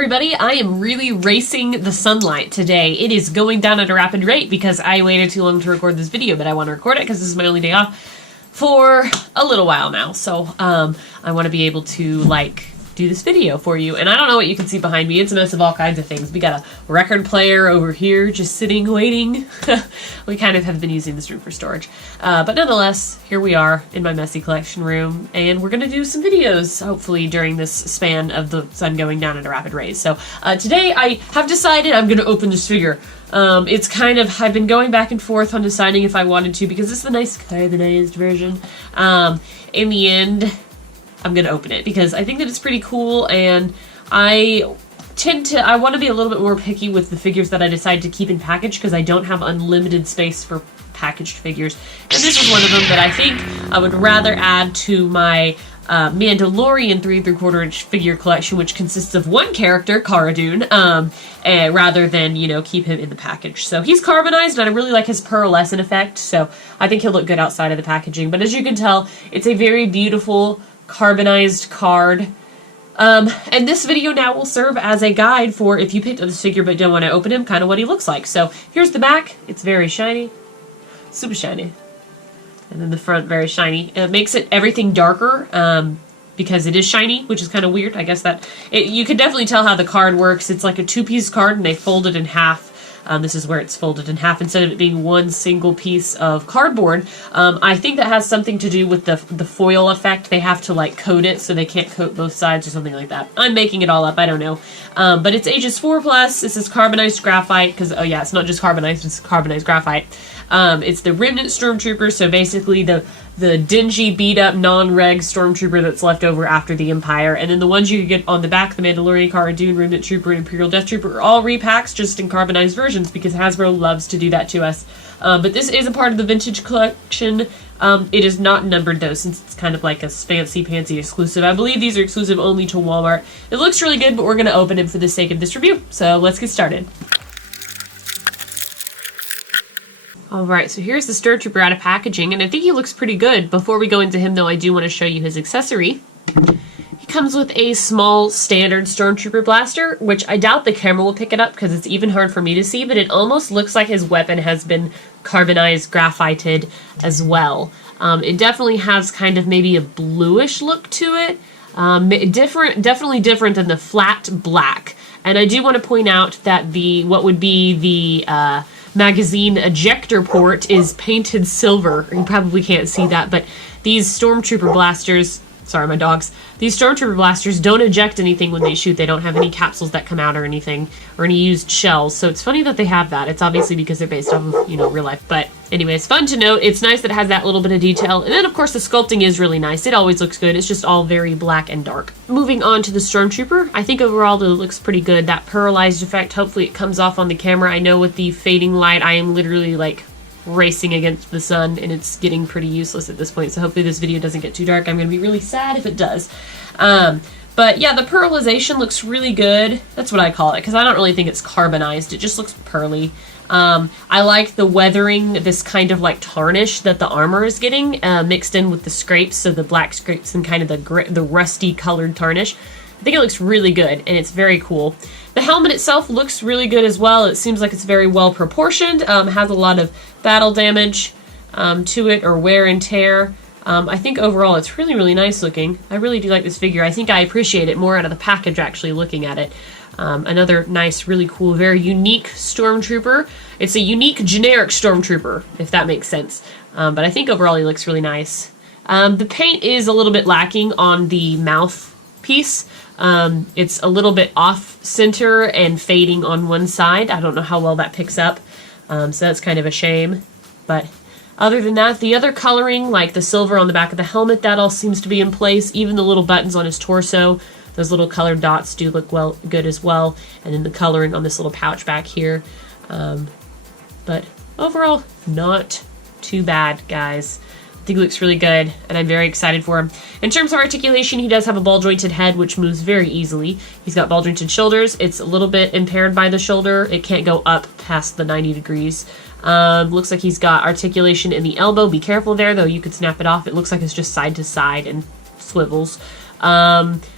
everybody, I am really racing the sunlight today. It is going down at a rapid rate because I waited too long to record this video, but I want to record it because this is my only day off for a little while now. So I want to be able to do this video for you. And I don't know what you can see behind me. It's a mess of all kinds of things. We got a record player over here just sitting waiting. We kind of have been using this room for storage. But nonetheless, here we are in my messy collection room, and we're going to do some videos, hopefully, during this span of the sun going down at a rapid rate. So today I have decided I'm going to open this figure. It's kind of, I've been going back and forth on deciding if I wanted to, because it's the nice carbonized version. In the end, I'm going to open it because I think that it's pretty cool, and I want to be a little bit more picky with the figures that I decide to keep in package because I don't have unlimited space for packaged figures. And this is one of them that I think I would rather add to my Mandalorian 3 3/4 inch figure collection, which consists of one character, Cara Dune, rather than, keep him in the package. So he's carbonized, and I really like his pearlescent effect, so I think he'll look good outside of the packaging. But as you can tell, it's a very beautiful carbonized card. And this video now will serve as a guide for if you picked up this figure but don't want to open him, kind of what he looks like. So here's the back. It's very shiny. Super shiny. And then the front, very shiny. It makes everything darker because it is shiny, which is kind of weird. I guess you can definitely tell how the card works. It's like a two-piece card, and they fold it in half. This is where it's folded in half instead of it being one single piece of cardboard. I think that has something to do with the foil effect. They have to coat it so they can't coat both sides or something like that. I'm making it all up. I don't know. But it's ages 4+. This is carbonized graphite because, oh yeah, it's not just carbonized, it's carbonized graphite. It's the Remnant Stormtrooper, so basically the dingy, beat-up, non-reg Stormtrooper that's left over after the Empire. And then the ones you get on the back, the Mandalorian, Cara Dune, Remnant Trooper, and Imperial Death Trooper, are all repacks, just in carbonized versions, because Hasbro loves to do that to us. But this is a part of the vintage collection. It is not numbered, though, since it's kind of like a fancy-pantsy exclusive. I believe these are exclusive only to Walmart. It looks really good, but we're going to open it for the sake of this review. So let's get started. Alright, so here's the Stormtrooper out of packaging, and I think he looks pretty good. Before we go into him, though, I do want to show you his accessory. He comes with a small, standard Stormtrooper blaster, which I doubt the camera will pick it up because it's even hard for me to see, but it almost looks like his weapon has been carbonized, graphited as well. It definitely has kind of maybe a bluish look to it. Definitely different than the flat black. And I do want to point out that what would be the magazine ejector port is painted silver. You probably can't see that, but these Stormtrooper blasters, sorry, my dogs, these Stormtrooper blasters don't eject anything when they shoot. They don't have any capsules that come out or anything, or any used shells, so it's funny that they have that. It's obviously because they're based off of, real life, but anyway, it's fun to note. It's nice that it has that little bit of detail, and then, of course, the sculpting is really nice. It always looks good. It's just all very black and dark. Moving on to the Stormtrooper, I think overall it looks pretty good. That pearlized effect, hopefully it comes off on the camera. I know with the fading light, I am literally, racing against the sun, and it's getting pretty useless at this point, so hopefully this video doesn't get too dark. I'm going to be really sad if it does. But yeah, the pearlization looks really good. That's what I call it, because I don't really think it's carbonized. It just looks pearly. I like the weathering, this kind of tarnish that the armor is getting, mixed in with the scrapes, so the black scrapes and kind of the rusty colored tarnish. I think it looks really good, and it's very cool. The helmet itself looks really good as well. It seems like it's very well proportioned, has a lot of battle damage to it, or wear and tear. I think overall it's really, really nice looking. I really do like this figure. I think I appreciate it more out of the package, actually, looking at it. Another nice, really cool, very unique Stormtrooper. It's a unique, generic Stormtrooper, if that makes sense. But I think overall he looks really nice. The paint is a little bit lacking on the mouth piece. It's a little bit off-center and fading on one side. I don't know how well that picks up, so that's kind of a shame. But other than that, the other coloring, like the silver on the back of the helmet, that all seems to be in place. Even the little buttons on his torso, those little colored dots do look good as well. And then the coloring on this little pouch back here. But overall, not too bad, guys. I think he looks really good, and I'm very excited for him. In terms of articulation, he does have a ball-jointed head, which moves very easily. He's got ball-jointed shoulders. It's a little bit impaired by the shoulder. It can't go up past the 90 degrees. Looks like he's got articulation in the elbow. Be careful there, though. You could snap it off. It looks like it's just side to side and swivels.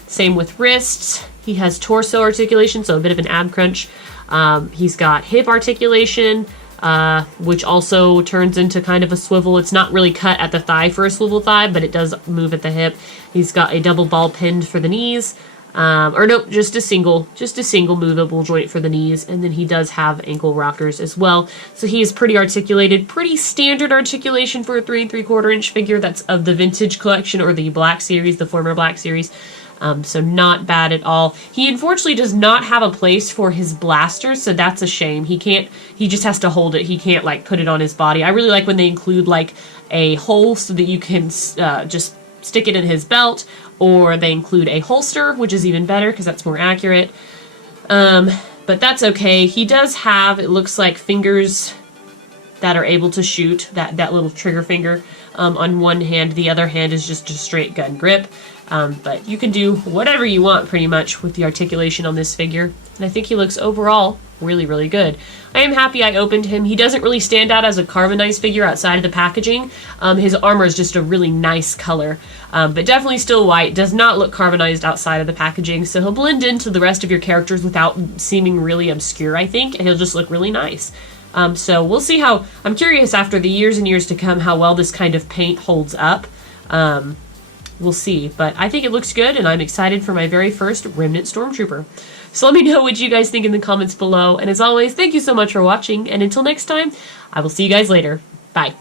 Same with wrists. He has torso articulation, so a bit of an ab crunch. He's got hip articulation, which also turns into kind of a swivel. It's not really cut at the thigh for a swivel thigh, but it does move at the hip. He's got a double ball pinned for the knees. Or no, just a single movable joint for the knees, and then he does have ankle rockers as well. So he is pretty articulated, pretty standard articulation for a 3 3/4 inch figure that's of the vintage collection or the Black series, the former Black series. So not bad at all. He unfortunately does not have a place for his blaster, so that's a shame. He just has to hold it. He can't like put it on his body. I really like when they include like a hole so that you can just stick it in his belt, or they include a holster, which is even better because that's more accurate. But that's okay. He does have, it looks like, fingers that are able to shoot, that little trigger finger on one hand. The other hand is just a straight gun grip. But you can do whatever you want pretty much with the articulation on this figure. And I think he looks overall really, really good. I am happy I opened him. He doesn't really stand out as a carbonized figure outside of the packaging. His armor is just a really nice color, but definitely still white. Does not look carbonized outside of the packaging, so he'll blend into the rest of your characters without seeming really obscure, I think, and he'll just look really nice. So we'll see how, I'm curious after the years and years to come how well this kind of paint holds up. We'll see, but I think it looks good, and I'm excited for my very first Remnant Stormtrooper. So let me know what you guys think in the comments below, and as always, thank you so much for watching, and until next time, I will see you guys later. Bye.